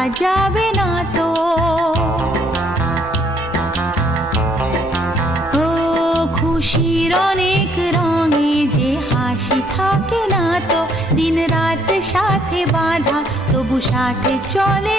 পারা যাবে না তো। ও খুশির অনেক রঙে যে হাসি থাকে না তো, দিন রাত সাথে বাঁধা তবু সাথে চলে